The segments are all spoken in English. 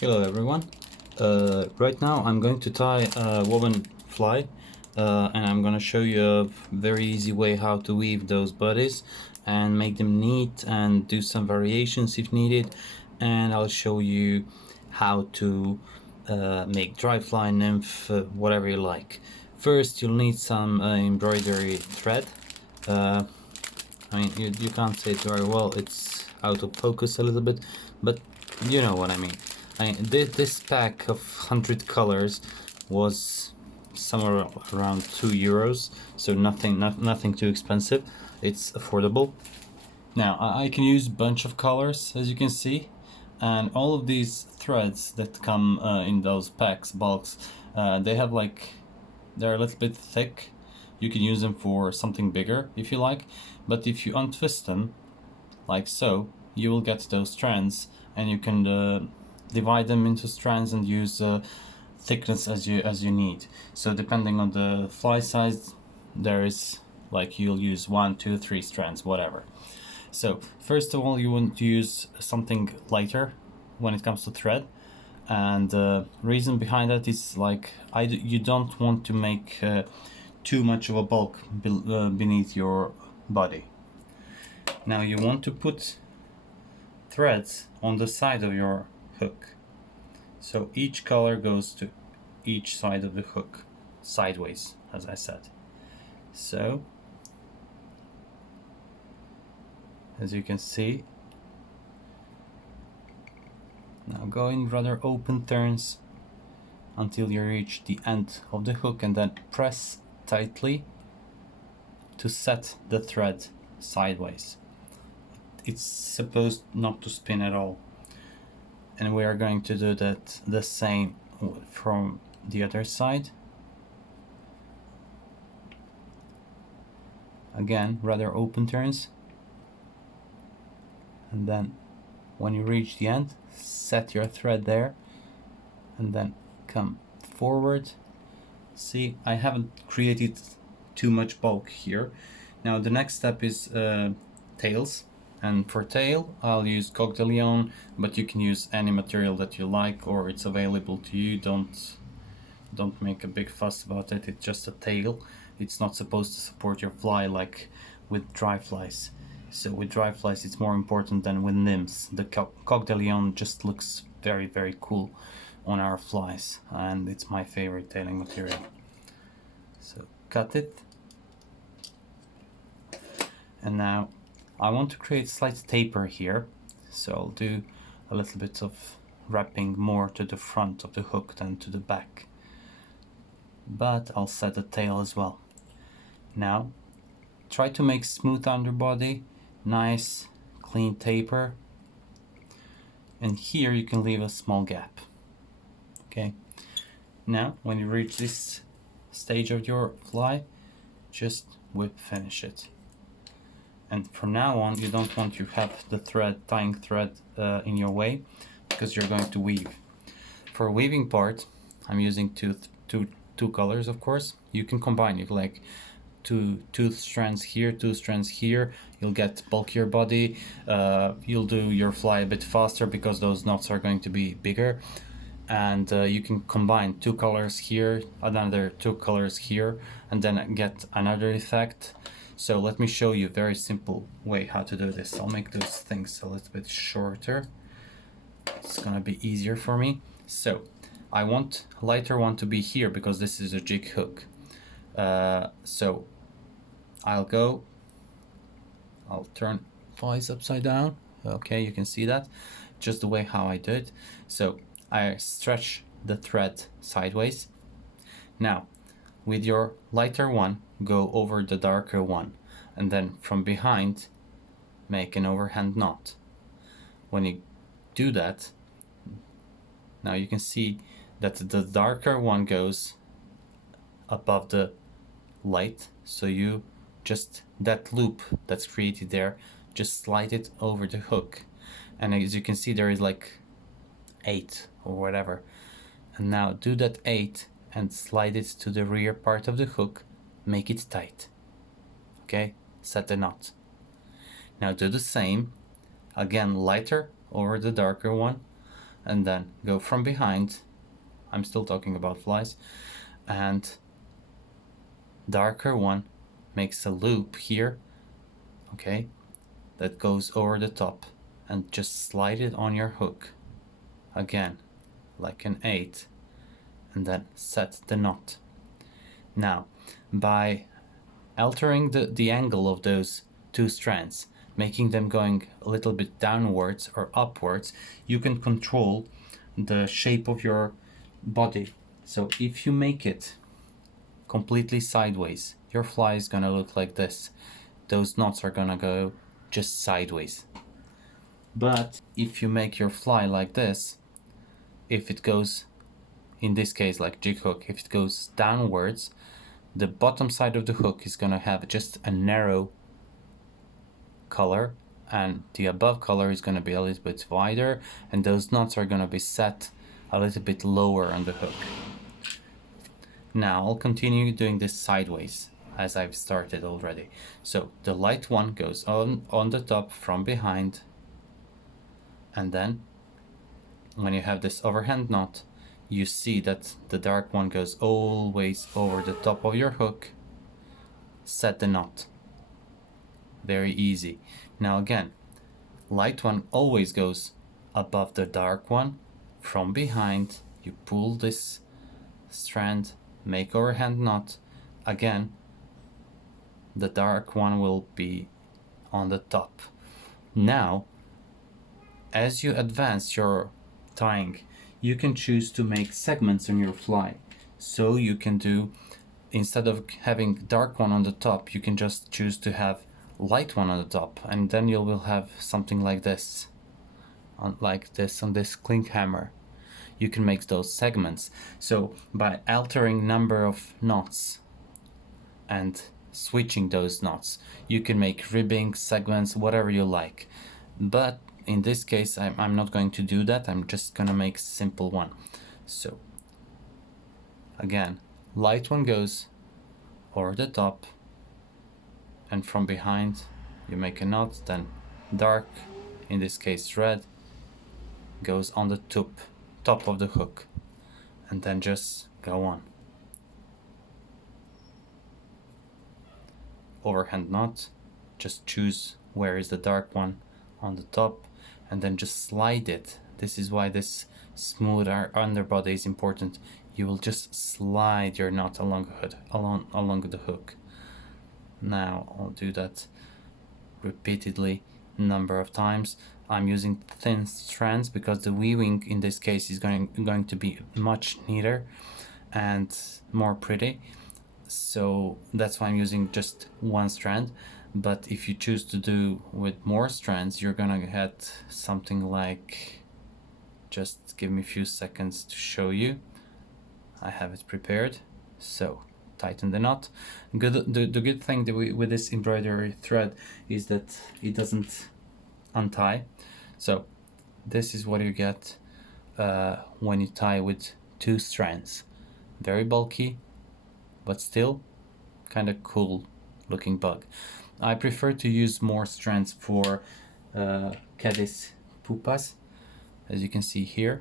Hello everyone. Right now I'm going to tie a woven fly and I'm going to show you a very easy way how to weave those bodies and make them neat and do some variations if needed, and I'll show you how to make dry fly, nymph, whatever you like. First you'll need some embroidery thread. I mean, you can't see it very well, it's out of focus a little bit, but you know what I mean. This pack of 100 colors was somewhere around €2, so nothing too expensive. It's affordable. Now I can use a bunch of colors, as you can see, and all of these threads that come in those packs, bulks, they're a little bit thick. You can use them for something bigger if you like, but if you untwist them like so, you will get those strands, and you can divide them into strands and use thickness as you need. So depending on the fly size, there is you'll use 1, 2, 3 strands, whatever. So first of all, you want to use something lighter when it comes to thread, and the reason behind that is you don't want to make too much of a bulk beneath your body. Now you want to put threads on the side of your hook, so each color goes to each side of the hook, sideways, as I said. So as you can see, now go in rather open turns until you reach the end of the hook, and then press tightly to set the thread sideways. It's supposed not to spin at all, and we are going to do that the same from the other side. Again, rather open turns, and then when you reach the end, set your thread there and then come forward. See, I haven't created too much bulk here. Now the next step is tails, and for tail I'll use coq de lion, but you can use any material that you like or it's available to you. Don't make a big fuss about it. It's just a tail. It's not supposed to support your fly like with dry flies. So with dry flies it's more important than with nymphs. The coq de lion just looks very, very cool on our flies, and it's my favorite tailing material. So cut it, and now I want to create slight taper here, so I'll do a little bit of wrapping more to the front of the hook than to the back, but I'll set the tail as well. Now try to make smooth underbody, nice clean taper, and here you can leave a small gap. Okay, now when you reach this stage of your fly, just whip finish it. And from now on, you don't want to have the tying thread in your way, because you're going to weave. For weaving part, I'm using two colors, of course. You can combine it like two strands here, 2 strands here. You'll get bulkier body. You'll do your fly a bit faster because those knots are going to be bigger. And you can combine 2 colors here, another 2 colors here, and then get another effect. So let me show you a very simple way how to do this. I'll make those things a little bit shorter. It's gonna be easier for me. So I want a lighter one to be here because this is a jig hook. So I'll turn flies upside down. Okay, you can see that, just the way how I do it. So I stretch the thread sideways. Now with your lighter one, go over the darker one, and then from behind make an overhand knot. When you do that, now you can see that the darker one goes above the light, so you just, that loop that's created there, just slide it over the hook, and as you can see there is like 8 or whatever, and now do that 8 and slide it to the rear part of the hook, make it tight. Okay, set the knot. Now do the same again, lighter over the darker one, and then go from behind. I'm still talking about flies. And darker one makes a loop here, okay, that goes over the top, and just slide it on your hook again like an 8, and then set the knot. Now, by altering the angle of those two strands, making them going a little bit downwards or upwards, you can control the shape of your body. So if you make it completely sideways, your fly is gonna look like this. Those knots are gonna go just sideways. But if you make your fly like this, if it goes, in this case like jig hook, if it goes downwards, the bottom side of the hook is gonna have just a narrow color, and the above color is gonna be a little bit wider, and those knots are gonna be set a little bit lower on the hook. Now I'll continue doing this sideways as I've started already. So the light one goes on the top from behind, and then when you have this overhand knot, you see that the dark one goes always over the top of your hook. Set the knot. Very easy. Now again, light one always goes above the dark one. From behind, you pull this strand, make overhand knot. Again, the dark one will be on the top. Now, as you advance your tying, you can choose to make segments on your fly. So you can do, instead of having dark one on the top, you can just choose to have light one on the top, and then you will have something like this, on this clink hammer. You can make those segments. So by altering number of knots and switching those knots, you can make ribbing, segments, whatever you like. But in this case, I'm not going to do that. I'm just gonna make simple one. So again, light one goes over the top, and from behind you make a knot. Then dark, in this case red, goes on the top of the hook, and then just go on. Overhand knot, just choose where is the dark one on the top, and then just slide it. This is why this smooth underbody is important. You will just slide your knot along the hook. Now I'll do that repeatedly, number of times. I'm using thin strands because the weaving in this case is going to be much neater and more pretty. So that's why I'm using just one strand. But if you choose to do with more strands, you're gonna get something like, just give me a few seconds to show you. I have it prepared. So tighten the knot. The good thing with this embroidery thread is that it doesn't untie. So this is what you get when you tie with two strands. Very bulky, but still kind of cool looking bug. I prefer to use more strands for caddis pupas, as you can see here,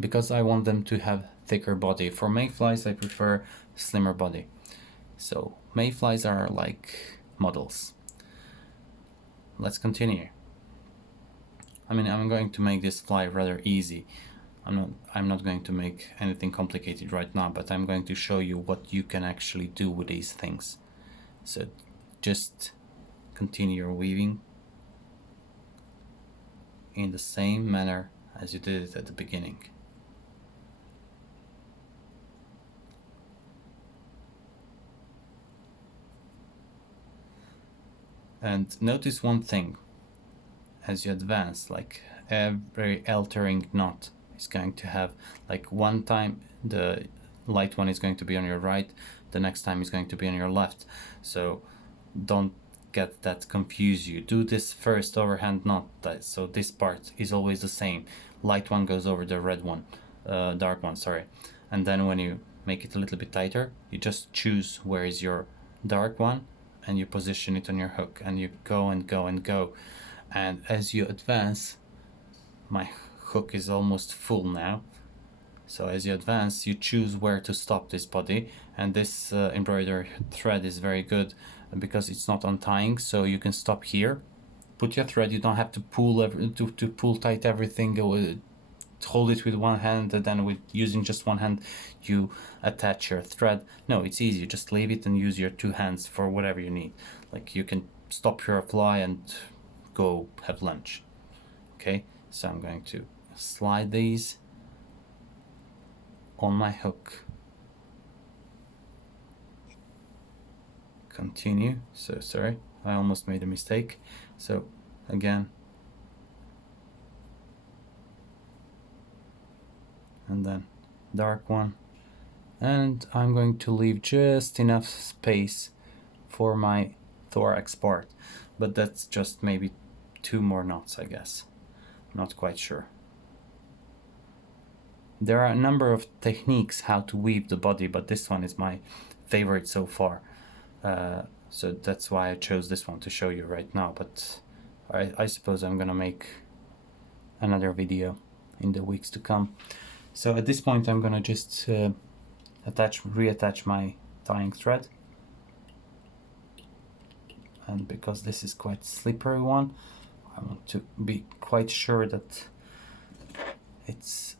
because I want them to have thicker body. For mayflies I prefer slimmer body. So mayflies are like models. Let's continue. I mean, I'm going to make this fly rather easy. I'm not going to make anything complicated right now, but I'm going to show you what you can actually do with these things. So just continue your weaving in the same manner as you did it at the beginning. And notice one thing as you advance, like every altering knot is going to have, like, one time the light one is going to be on your right, the next time is going to be on your left. So don't get that confuse you. Do this first overhand knot, so this part is always the same. Light one goes over the red one, dark one, sorry. And then when you make it a little bit tighter, you just choose where is your dark one and you position it on your hook, and you go and go and go. And as you advance, my hook is almost full now. So as you advance, you choose where to stop this body, and this embroidery thread is very good because it's not untying, so you can stop here, put your thread. You don't have to pull to pull tight everything, hold it with one hand, and then with using just one hand you attach your thread. No, it's easy. You just leave it and use your two hands for whatever you need. Like you can stop your fly and go have lunch. Okay, so I'm going to slide these on my hook, continue. So sorry, I almost made a mistake. So again, and then dark one, and I'm going to leave just enough space for my thorax part, but that's just maybe 2 more knots, I guess. Not quite sure. There are a number of techniques how to weave the body, but this one is my favorite so far. So that's why I chose this one to show you right now, but I suppose I'm gonna make another video in the weeks to come. So at this point I'm gonna just reattach my tying thread, and because this is quite slippery one, I want to be quite sure that it's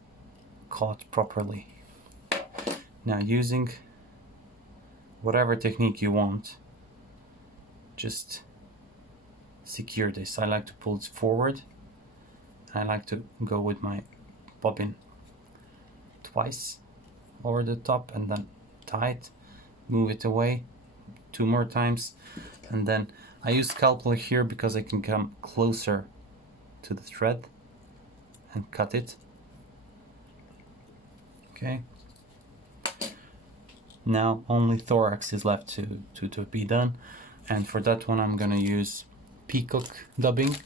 caught properly. Now, using whatever technique you want, just secure this. I like to pull it forward. I like to go with my bobbin twice over the top and then tie it, move it away 2 more times, and then I use scalpel here because I can come closer to the thread and cut it. Okay. Now only thorax is left to be done, and for that one I'm gonna use peacock dubbing.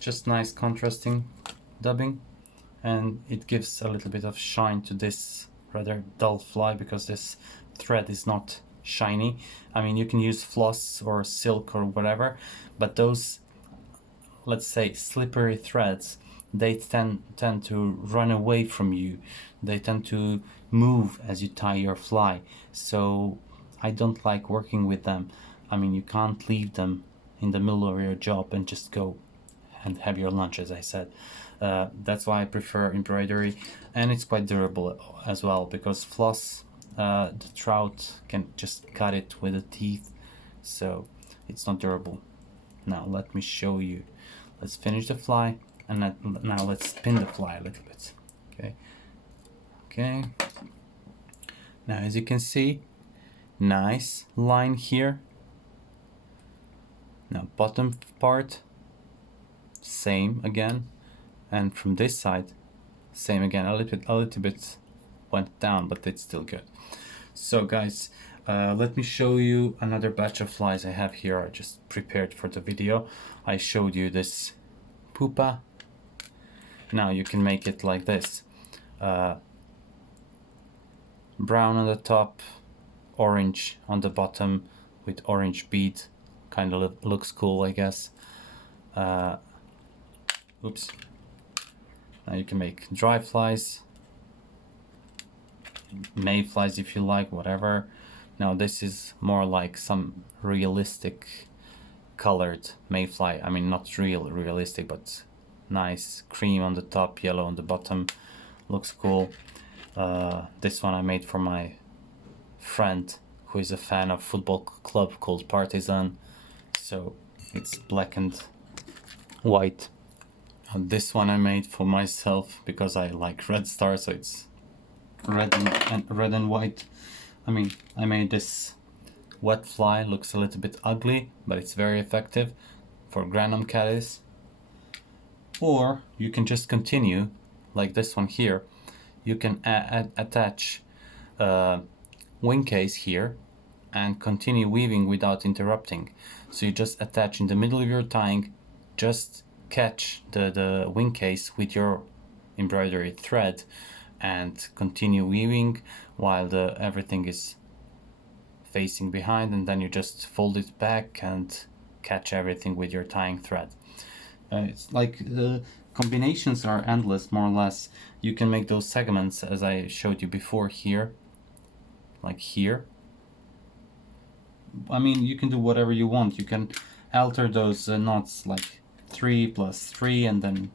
Just nice contrasting dubbing, and it gives a little bit of shine to this rather dull fly because this thread is not shiny. I mean, you can use floss or silk or whatever, but those, let's say, slippery threads, they tend to run away from you. They tend to move as you tie your fly, so I don't like working with them. I mean, you can't leave them in the middle of your job and just go and have your lunch, as I said. That's why I prefer embroidery, and it's quite durable as well, because floss, the trout can just cut it with the teeth, so it's not durable. Now let me show you. Let's finish the fly, and now let's spin the fly a little bit. Okay. Now, as you can see, nice line here. Now bottom part, same again, and from this side, same again. A little bit went down, but it's still good. So guys, let me show you another batch of flies I have here. I just prepared for the video. I showed you this pupa. Now you can make it like this. Brown on the top, orange on the bottom with orange bead. Kind of looks cool, I guess. Oops. Now you can make dry flies, mayflies if you like, whatever. Now this is more like some realistic colored mayfly. I mean, not realistic, but nice cream on the top, yellow on the bottom. Looks cool. This one I made for my friend who is a fan of football club called Partizan, so it's black and white. And this one I made for myself because I like Red Star, so it's red and white. I mean, I made this wet fly. Looks a little bit ugly, but it's very effective for Granum caddis. Or you can just continue like this one here. You can attach a wing case here and continue weaving without interrupting. So you just attach in the middle of your tying, just catch the wing case with your embroidery thread and continue weaving while everything is facing behind, and then you just fold it back and catch everything with your tying thread. It's like the combinations are endless, more or less. You can make those segments as I showed you before here, like here. I mean, you can do whatever you want. You can alter those knots like 3 plus 3 and then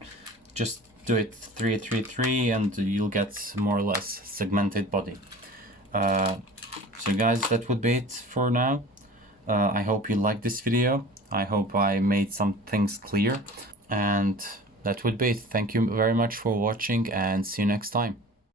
just do it 3 3 3 and you'll get more or less segmented body. So guys, that would be it for now. I hope you liked this video. I hope I made some things clear, and that would be it. Thank you very much for watching and see you next time.